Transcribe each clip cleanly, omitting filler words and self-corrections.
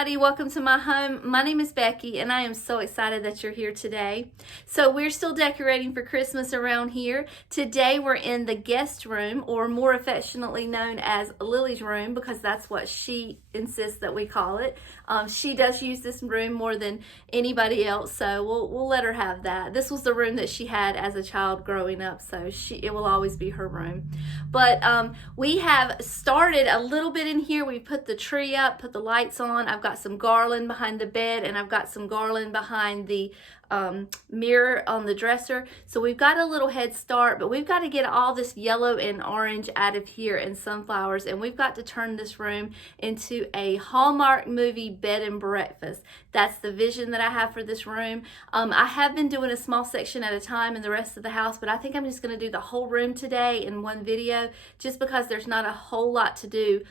everybody, welcome to my home. My name is Becky and I am so excited that you're here today. So we're still decorating for Christmas around here. Today we're in the guest room, or more affectionately known as Lily's room, because that's what she insists that we call it. She does use this room more than anybody else, so we'll let her have that. This was the room that she had as a child growing up, so it will always be her room. But we have started a little bit in here. We put the tree up, put the lights on. I've got some garland behind the bed, and I've got some garland behind the mirror on the dresser. So we've got a little head start, but we've got to get all this yellow and orange out of here and sunflowers, and we've got to turn this room into a Hallmark movie bed and breakfast. That's the vision that I have for this room. I have been doing a small section at a time in the rest of the house, but I think I'm just going to do the whole room today in one video, just because there's not a whole lot to do.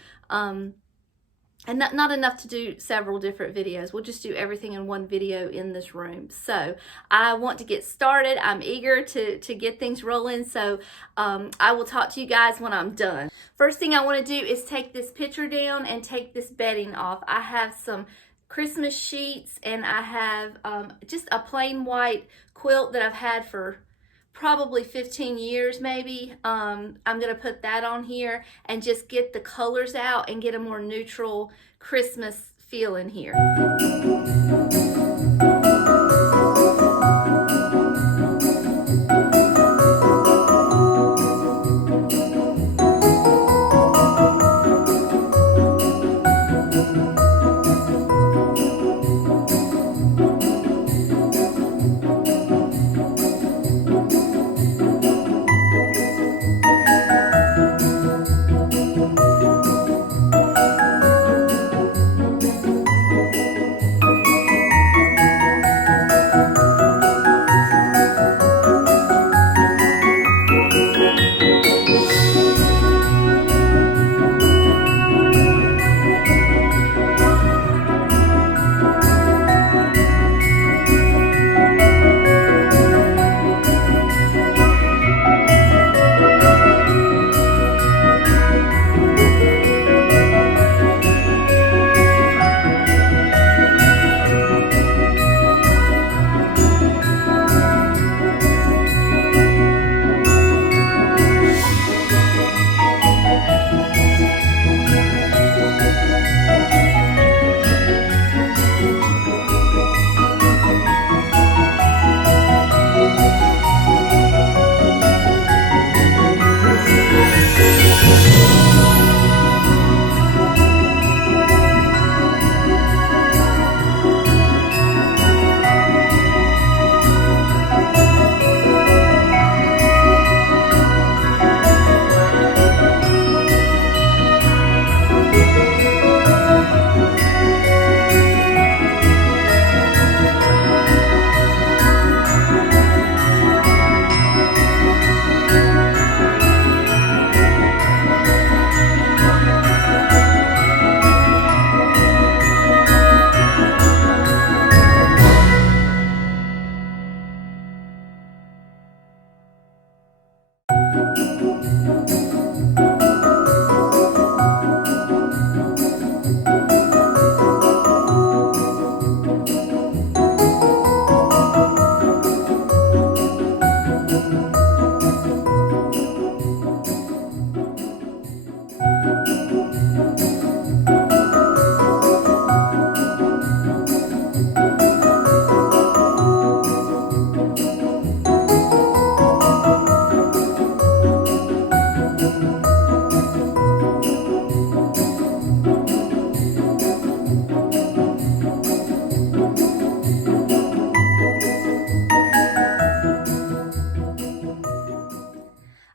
And not enough to do several different videos. We'll just do everything in one video in this room. So I want to get started. I'm eager to get things rolling. So I will talk to you guys when I'm done. First thing I want to do is take this picture down and take this bedding off. I have some Christmas sheets, and I have just a plain white quilt that I've had for probably 15 years maybe. I'm gonna put that on here and just get the colors out and get a more neutral Christmas feel in here.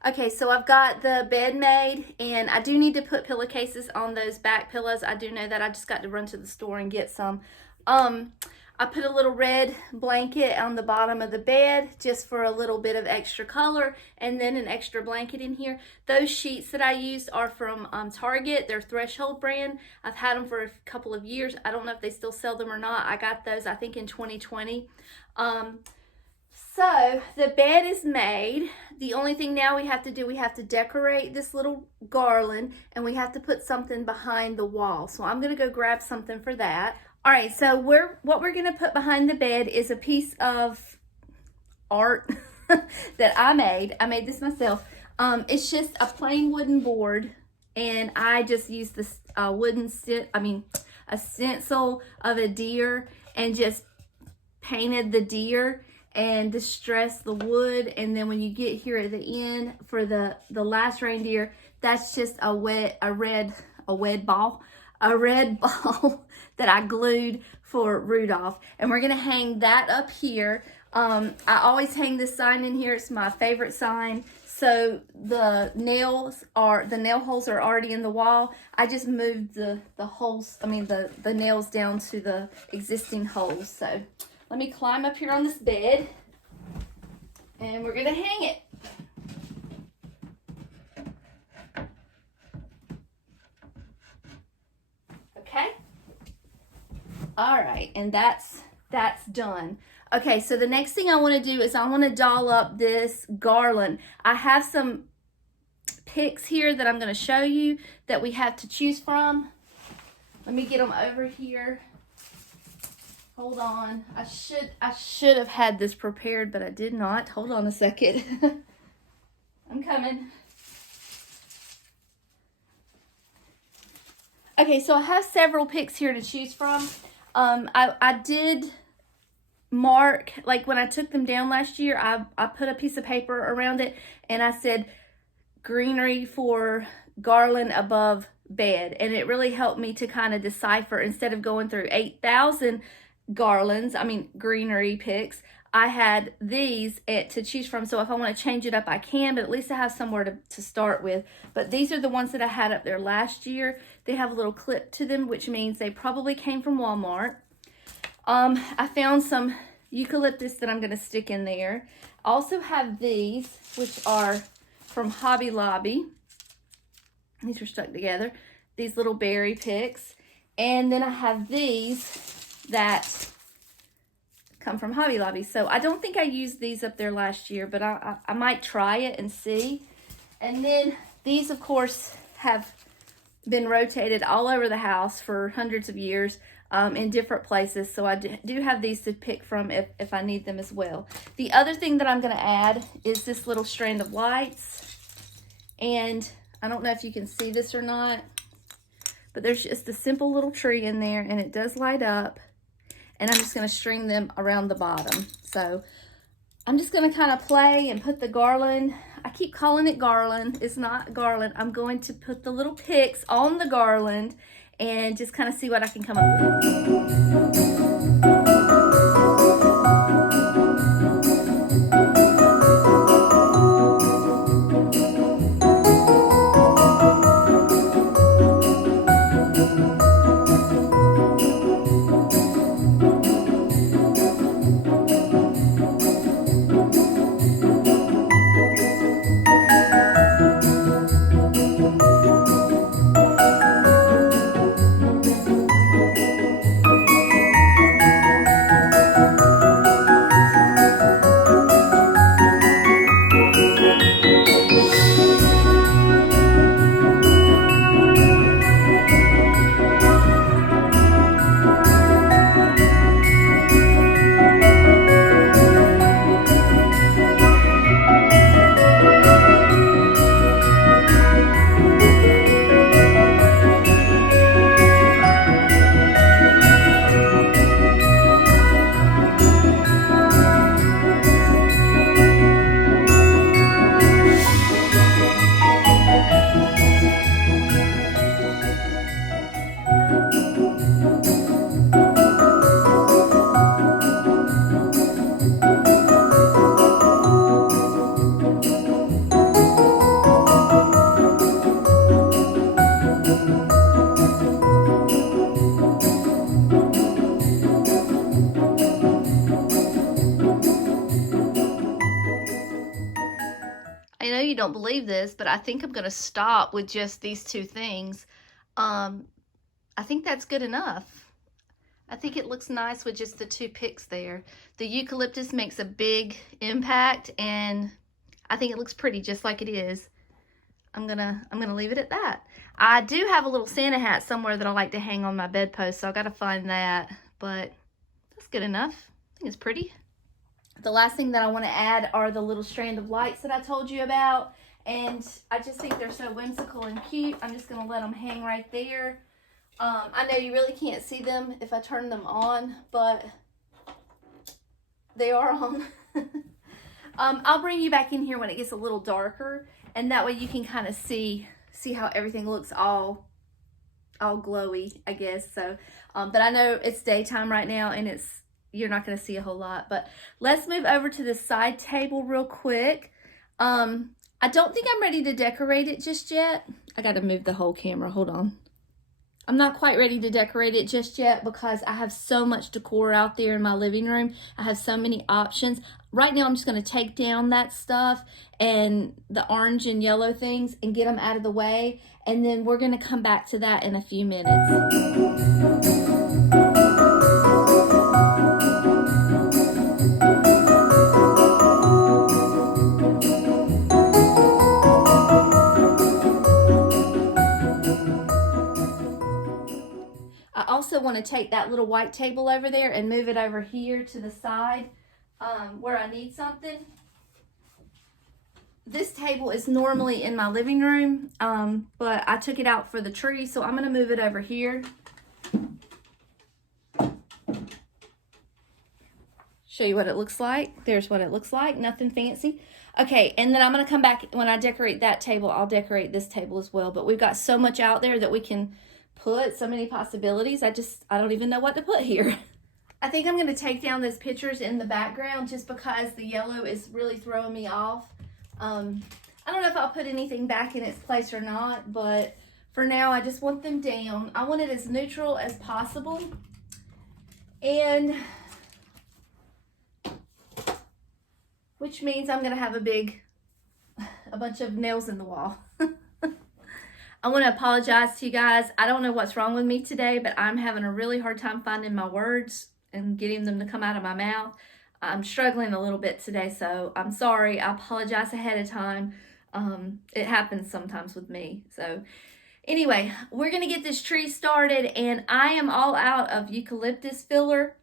Okay, so I've got the bed made, and I do need to put pillowcases on those back pillows. I do know that. I just got to run to the store and get some. I put a little red blanket on the bottom of the bed just for a little bit of extra color, and then an extra blanket in here. Those sheets that I used are from Target. They're Threshold brand. I've had them for a couple of years. I don't know if they still sell them or not. I got those, I think, in 2020. So the bed is made. The only thing now we have to do, we have to decorate this little garland, and we have to put something behind the wall. So I'm gonna go grab something for that. All right, so what we're gonna put behind the bed is a piece of art that I made. I made this myself. It's just a plain wooden board, and I just used this a stencil of a deer, and just painted the deer and distressed the wood. And then when you get here at the end for the last reindeer, that's just a red ball that I glued for Rudolph. And we're gonna hang that up here. I always hang this sign in here. It's my favorite sign. So the nail holes are already in the wall. I just moved the nails down to the existing holes. So let me climb up here on this bed, and we're gonna hang it. Okay. All right, and that's done. Okay, so the next thing I want to do is I want to doll up this garland. I have some picks here that I'm going to show you that we have to choose from. Let me get them over here. Hold on. I should have had this prepared, but I did not. Hold on a second. I'm coming. Okay, so I have several picks here to choose from. I did mark, like when I took them down last year, I put a piece of paper around it, and I said greenery for garland above bed, and it really helped me to kind of decipher. Instead of going through 8,000 greenery picks, I had these to choose from. So if I want to change it up, I can, but at least I have somewhere to start with. But these are the ones that I had up there last year. They have a little clip to them, which means they probably came from Walmart. I found some eucalyptus that I'm going to stick in there. I also have these, which are from Hobby Lobby. These are stuck together. These little berry picks. And then I have these that come from Hobby Lobby. So I don't think I used these up there last year, but I might try it and see. And then these, of course, have been rotated all over the house for hundreds of years. In different places, so I do have these to pick from if I need them as well. The other thing that I'm going to add is this little strand of lights, and I don't know if you can see this or not, but there's just a simple little tree in there, and it does light up, and I'm just going to string them around the bottom. So I'm just going to kind of play and put the garland. I keep calling it garland. It's not garland. I'm going to put the little picks on the garland and just kind of see what I can come up with. I know you don't believe this, but I think I'm going to stop with just these two things. I think that's good enough. I think it looks nice with just the 2 picks there. The eucalyptus makes a big impact, and I think it looks pretty just like it is. I'm gonna leave it at that. I do have a little Santa hat somewhere that I like to hang on my bedpost, so I gotta find that, but that's good enough. I think it's pretty. The last thing that I want to add are the little strand of lights that I told you about, and I just think they're so whimsical and cute. I'm just gonna let them hang right there. I know you really can't see them if I turn them on, but they are on. I'll bring you back in here when it gets a little darker, and that way you can kind of see how everything looks all glowy, I guess. So, but I know it's daytime right now, and you're not going to see a whole lot. But let's move over to the side table real quick. I don't think I'm ready to decorate it just yet. I got to move the whole camera. Hold on. I'm not quite ready to decorate it just yet because I have so much decor out there in my living room. I have so many options. Right now, I'm just going to take down that stuff and the orange and yellow things and get them out of the way. And then we're going to come back to that in a few minutes. I also want to take that little white table over there and move it over here to the side where I need something. This table is normally in my living room, but I took it out for the tree, so I'm going to move it over here. Show you what it looks like. There's what it looks like. Nothing fancy. Okay, and then I'm going to come back. When I decorate that table, I'll decorate this table as well. But we've got so much out there that we can put, so many possibilities. I don't even know what to put here. I think I'm going to take down those pictures in the background just because the yellow is really throwing me off. I don't know if I'll put anything back in its place or not, but for now I just want them down. I want it as neutral as possible. And which means I'm going to have a bunch of nails in the wall. I want to apologize to you guys. I don't know what's wrong with me today, but I'm having a really hard time finding my words and getting them to come out of my mouth. I'm struggling a little bit today, so I'm sorry. I apologize ahead of time. It happens sometimes with me. So anyway, we're going to get this tree started, and I am all out of eucalyptus filler.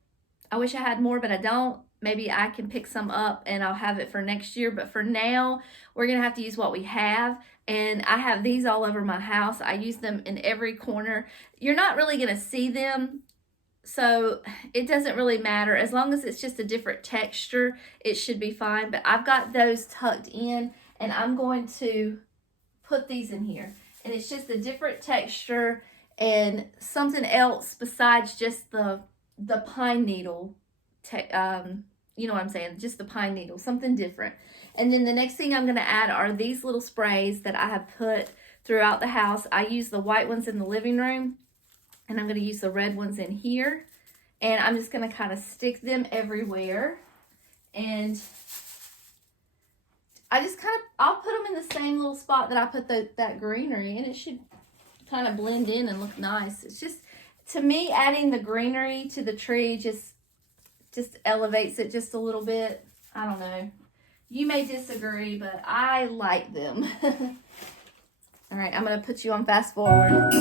I wish I had more, but I don't. Maybe I can pick some up and I'll have it for next year. But for now, we're going to have to use what we have. And I have these all over my house. I use them in every corner. You're not really going to see them, so it doesn't really matter. As long as it's just a different texture, it should be fine. But I've got those tucked in, and I'm going to put these in here. And it's just a different texture and something else besides just the pine needle. You know what I'm saying? Just the pine needle, something different. And then the next thing I'm going to add are these little sprays that I have put throughout the house. I use the white ones in the living room, and I'm going to use the red ones in here. And I'm just going to kind of stick them everywhere. And I'll put them in the same little spot that I put that greenery, and it should kind of blend in and look nice. It's just, to me, adding the greenery to the tree just elevates it just a little bit. I don't know. You may disagree, but I like them. All right, I'm going to put you on fast forward.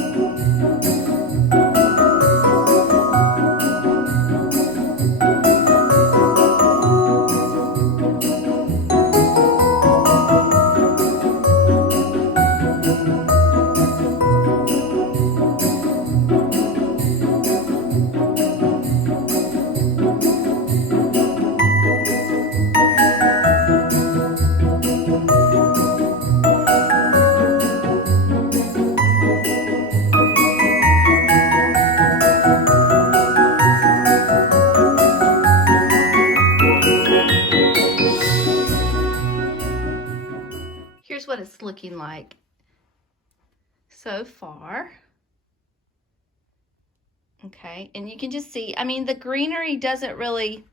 What it's looking like so far. Okay, and you can just see, I mean, the greenery doesn't really,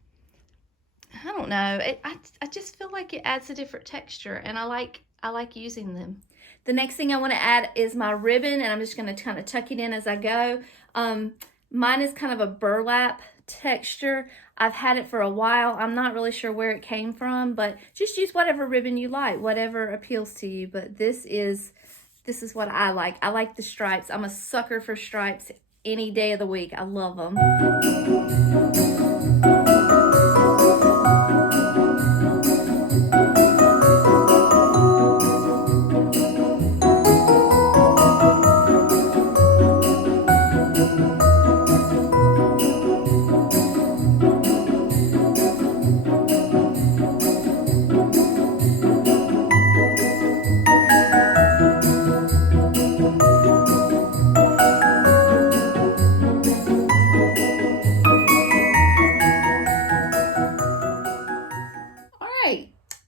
I don't know, I just feel like it adds a different texture, and I like using them. The next thing I want to add is my ribbon, and I'm just going to kind of tuck it in as I go. Mine is kind of a burlap texture. I've had it for a while. I'm not really sure where it came from, but just use whatever ribbon you like, whatever appeals to you. But this is what I like. I like the stripes. I'm a sucker for stripes any day of the week. I love them.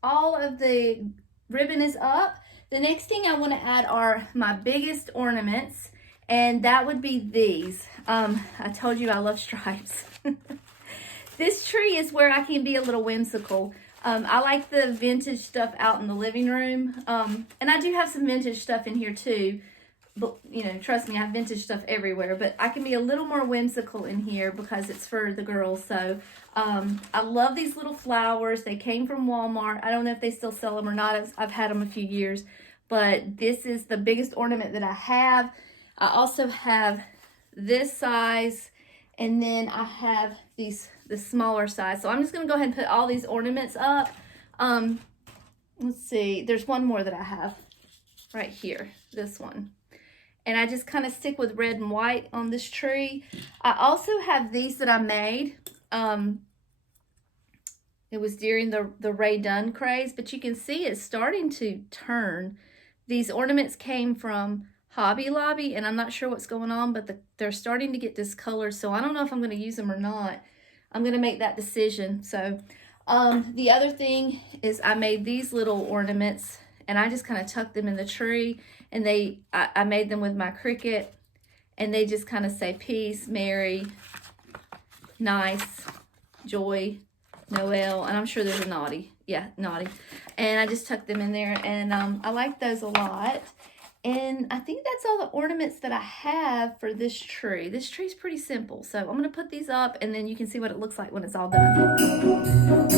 All of the ribbon is up. The next thing I want to add are my biggest ornaments, and that would be these. I told you I love stripes. This tree is where I can be a little whimsical. I like the vintage stuff out in the living room, and I do have some vintage stuff in here too. But, you know, trust me, I have vintage stuff everywhere, but I can be a little more whimsical in here because it's for the girls. So I love these little flowers. They came from Walmart. I don't know if they still sell them or not. I've had them a few years, but this is the biggest ornament that I have. I also have this size, and then I have the smaller size. So I'm just going to go ahead and put all these ornaments up. Let's see. There's one more that I have right here, this one. And I just kind of stick with red and white on this tree. I also have these that I made. It was during the Ray Dunn craze, but you can see it's starting to turn. These ornaments came from Hobby Lobby, and I'm not sure what's going on, but they're starting to get discolored, so I don't know if I'm going to use them or not. I'm going to make that decision. So the other thing is I made these little ornaments, and I just kind of tucked them in the tree, and I made them with my Cricut, and they just kind of say peace, Mary, nice, joy, Noel, and I'm sure there's a naughty. Yeah, naughty. And I just tucked them in there, and I like those a lot. And I think that's all the ornaments that I have for this tree. This tree's pretty simple, so I'm going to put these up, and then you can see what it looks like when it's all done.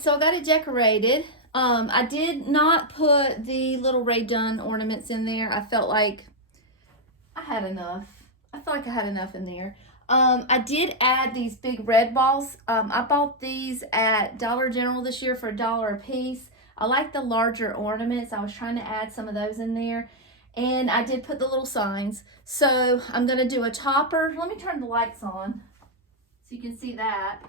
So I got it decorated. I did not put the little Ray Dunn ornaments in there. I felt like I had enough. I felt like I had enough in there. I did add these big red balls. I bought these at Dollar General this year for $1 a piece. I like the larger ornaments. I was trying to add some of those in there. And I did put the little signs. So I'm going to do a topper. Let me turn the lights on so you can see that.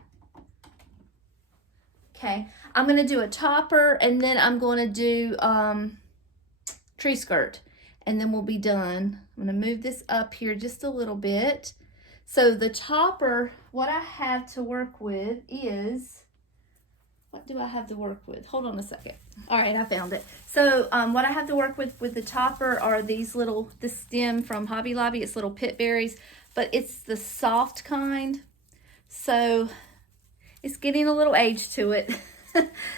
Okay, I'm going to do a topper, and then I'm going to do tree skirt, and then we'll be done. I'm going to move this up here just a little bit. So the topper, what I have to work with is, what do I have to work with? Hold on a second. All right, I found it. So what I have to work with the topper are these little, this stem from Hobby Lobby. It's little pit berries, but it's the soft kind. So it's getting a little age to it.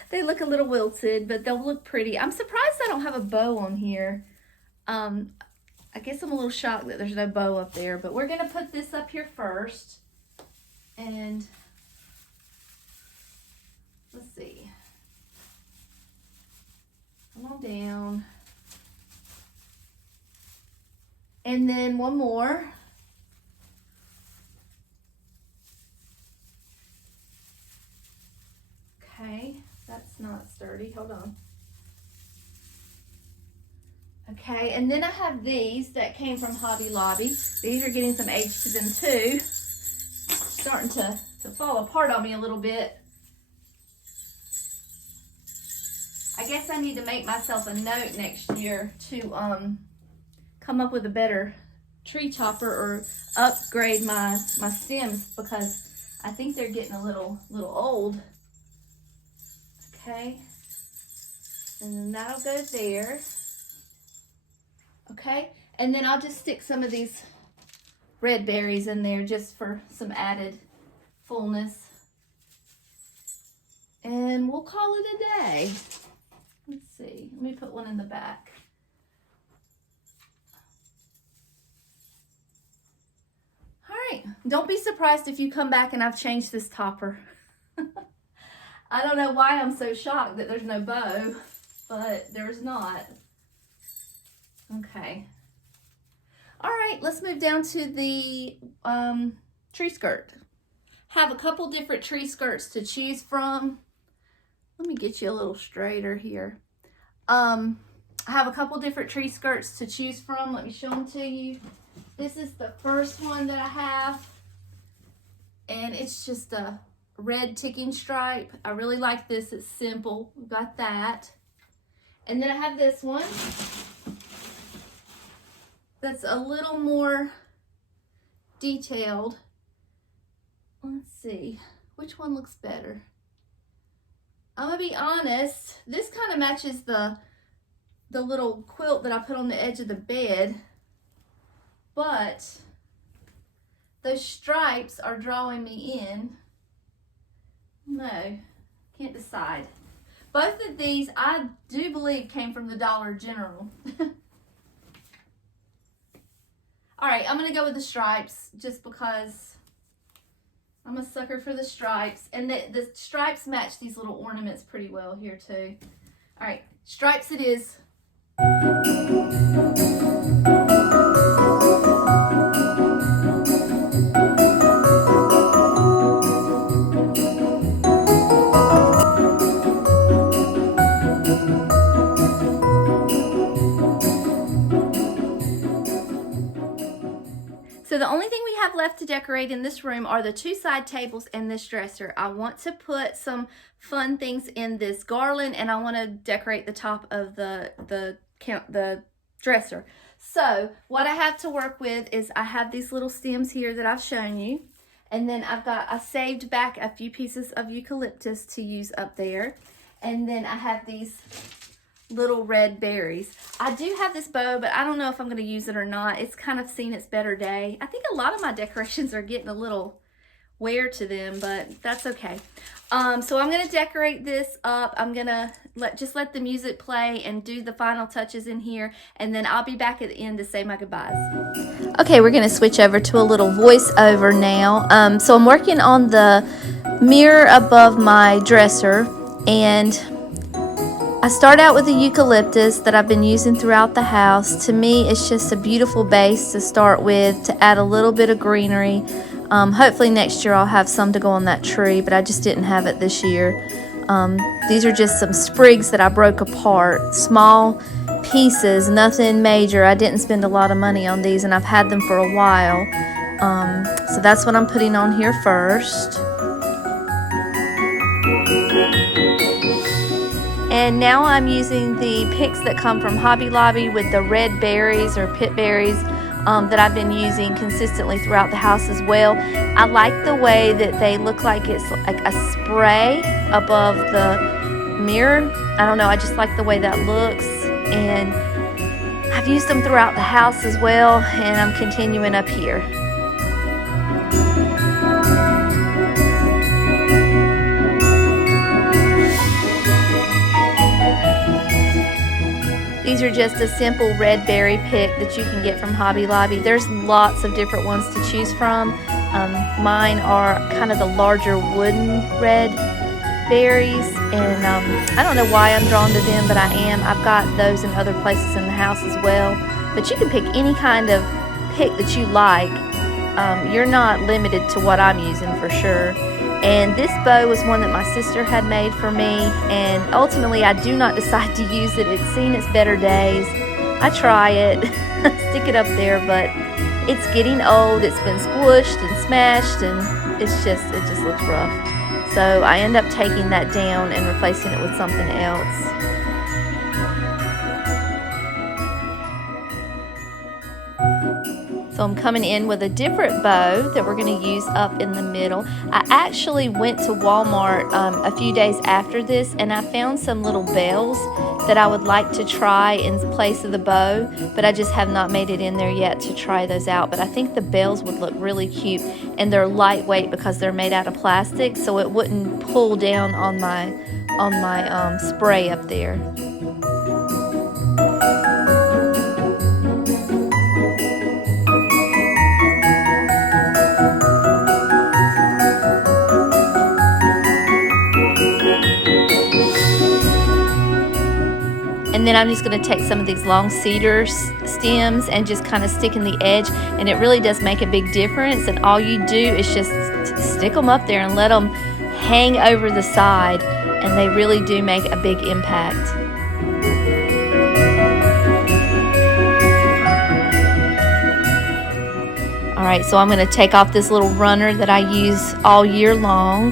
They look a little wilted, but they'll look pretty. I'm surprised I don't have a bow on here. I guess I'm a little shocked that there's no bow up there, but we're going to put this up here first. And let's see. Come on down. And then one more. Okay, that's not sturdy. Hold on. Okay, and then I have these that came from Hobby Lobby. These are getting some age to them too. Starting to fall apart on me a little bit. I guess I need to make myself a note next year to come up with a better tree topper or upgrade my stems, because I think they're getting a little old. Okay, and then that'll go there. Okay, and then I'll just stick some of these red berries in there just for some added fullness. And we'll call it a day. Let's see, let me put one in the back. All right, don't be surprised if you come back and I've changed this topper. I don't know why I'm so shocked that there's no bow, but there's not. Okay. All right, let's move down to the tree skirt. Have a couple different tree skirts to choose from. Let me get you a little straighter here. I have a couple different tree skirts to choose from. Let me show them to you. This is the first one that I have, and it's just a red ticking stripe. I really like this. It's simple. We've got that. And then I have this one that's a little more detailed. Let's see, which one looks better? I'm gonna be honest, this kind of matches the little quilt that I put on the edge of the bed, but those stripes are drawing me in. No, can't decide. Both of these, I do believe, came from the Dollar General. All right, I'm gonna go with the stripes just because I'm a sucker for the stripes. And the stripes match these little ornaments pretty well here too. All right, stripes it is. So the only thing we have left to decorate in this room are the two side tables and this dresser. I want to put some fun things in this garland, and I want to decorate the top of the dresser. So what I have to work with is I have these little stems here that I've shown you, and then I saved back a few pieces of eucalyptus to use up there, and then I have these little red berries. I do have this bow, but I don't know if I'm going to use it or not. It's kind of seen its better day. I think a lot of my decorations are getting a little wear to them, but that's okay. So I'm going to decorate this up. I'm going to just let the music play and do the final touches in here, and then I'll be back at the end to say my goodbyes. Okay, we're going to switch over to a little voiceover now. So I'm working on the mirror above my dresser, and I start out with the eucalyptus that I've been using throughout the house. To me, it's just a beautiful base to start with, to add a little bit of greenery. Hopefully next year I'll have some to go on that tree, but I just didn't have it this year. These are just some sprigs that I broke apart, small pieces, nothing major. I didn't spend a lot of money on these, and I've had them for a while. So that's what I'm putting on here first. And now I'm using the picks that come from Hobby Lobby with the red berries or pit berries that I've been using consistently throughout the house as well. I like the way that they look like it's like a spray above the mirror. I don't know, I just like the way that looks. And I've used them throughout the house as well, and I'm continuing up here. These are just a simple red berry pick that you can get from Hobby Lobby. There's lots of different ones to choose from. Mine are kind of the larger wooden red berries, and I don't know why I'm drawn to them, but I am. I've got those in other places in the house as well. but you can pick any kind of pick that you like. You're not limited to what I'm using for sure. And this bow was one that my sister had made for me, and ultimately I do not decide to use it. It's seen its better days. I try it, stick it up there, but it's getting old. It's been squished and smashed, and it just looks rough. So I end up taking that down and replacing it with something else. So I'm coming in with a different bow that we're going to use up in the middle. I actually went to Walmart a few days after this, and I found some little bells that I would like to try in place of the bow, but I just have not made it in there yet to try those out. But I think the bells would look really cute, and they're lightweight because they're made out of plastic, so it wouldn't pull down on my spray up there. And then I'm just going to take some of these long cedar stems and just kind of stick in the edge, and it really does make a big difference. And all you do is just stick them up there and let them hang over the side, and they really do make a big impact. All right, so I'm going to take off this little runner that I use all year long.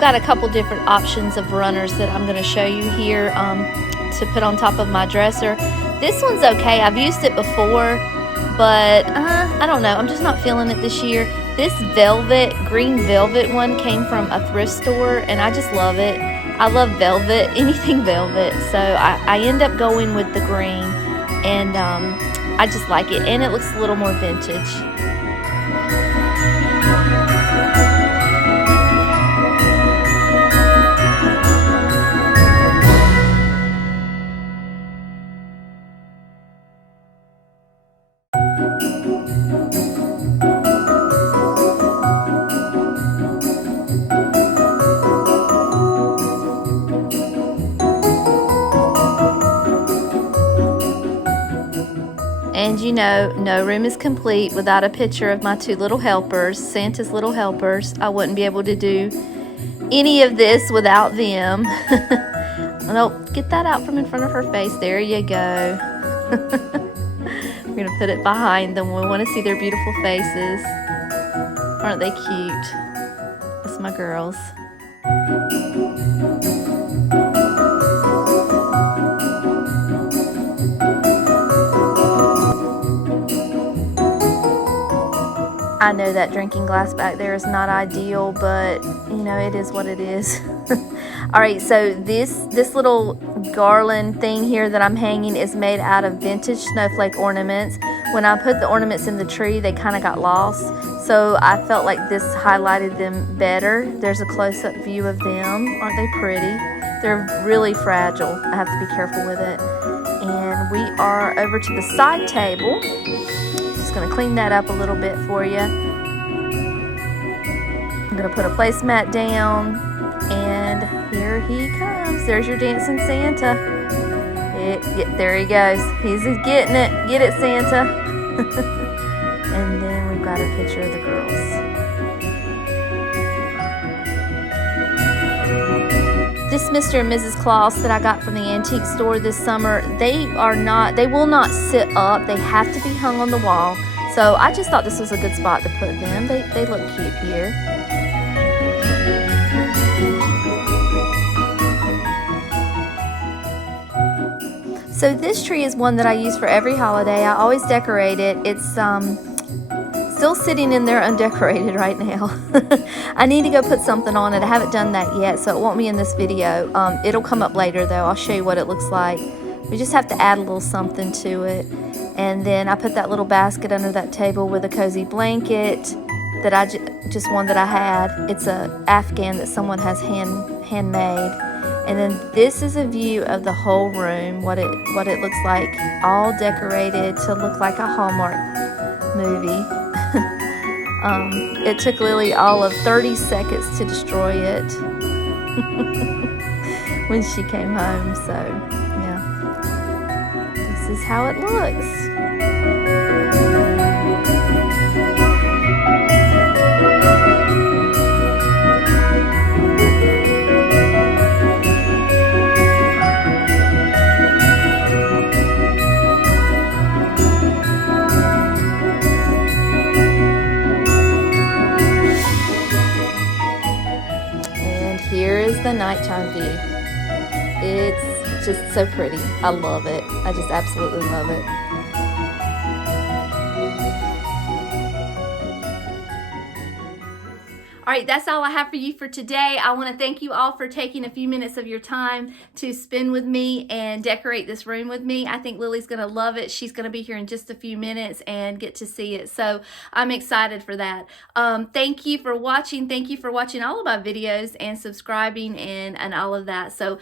Got a couple different options of runners that I'm going to show you here to put on top of my dresser. This one's okay. I've used it before, but I don't know. I'm just not feeling it this year. This green velvet one came from a thrift store, and I just love it. I love velvet, anything velvet. So I end up going with the green, and I just like it, and it looks a little more vintage. And you know, no room is complete without a picture of my two little helpers, Santa's little helpers. I wouldn't be able to do any of this without them. No, get that out from in front of her face. There you go. We're going to put it behind them. We want to see their beautiful faces. Aren't they cute? That's my girls. I know that drinking glass back there is not ideal, but you know, it is what it is. All right, so this little garland thing here that I'm hanging is made out of vintage snowflake ornaments. When I put the ornaments in the tree, they kind of got lost, so I felt like this highlighted them better. There's a close-up view of them. Aren't they pretty? They're really fragile. I have to be careful with it. And we are over to the side table. Just going to clean that up a little bit for you. I'm going to put a placemat down, and here he comes. There's your dancing Santa. There he goes. He's getting it. Get it, Santa. And then we've got a picture of the girls. This Mr. and Mrs. Claus that I got from the antique store this summer, they will not sit up. They have to be hung on the wall. So I just thought this was a good spot to put them. They look cute here. So this tree is one that I use for every holiday. I always decorate it. It's still sitting in there undecorated right now. I need to go put something on it. I haven't done that yet, so it won't be in this video. It'll come up later though. I'll show you what it looks like. We just have to add a little something to it. And then I put that little basket under that table with a cozy blanket. that just one that I had. It's a Afghan that someone has handmade. And then this is a view of the whole room, what it looks like, all decorated to look like a Hallmark movie. It took Lily all of 30 seconds to destroy it when she came home. So yeah, this is how it looks. Here is the nighttime view. It's just so pretty. I love it. I just absolutely love it. All right, that's all I have for you for today. I want to thank you all for taking a few minutes of your time to spend with me and decorate this room with me. I think Lily's going to love it. She's going to be here in just a few minutes and get to see it. So I'm excited for that. Thank you for watching. Thank you for watching all of my videos and subscribing and all of that. So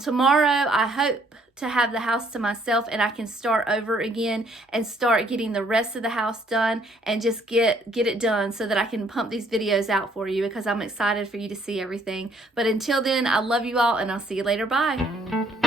tomorrow, I hope to have the house to myself and I can start over again and start getting the rest of the house done and just get it done so that I can pump these videos out for you, because I'm excited for you to see everything. But until then, I love you all and I'll see you later. Bye.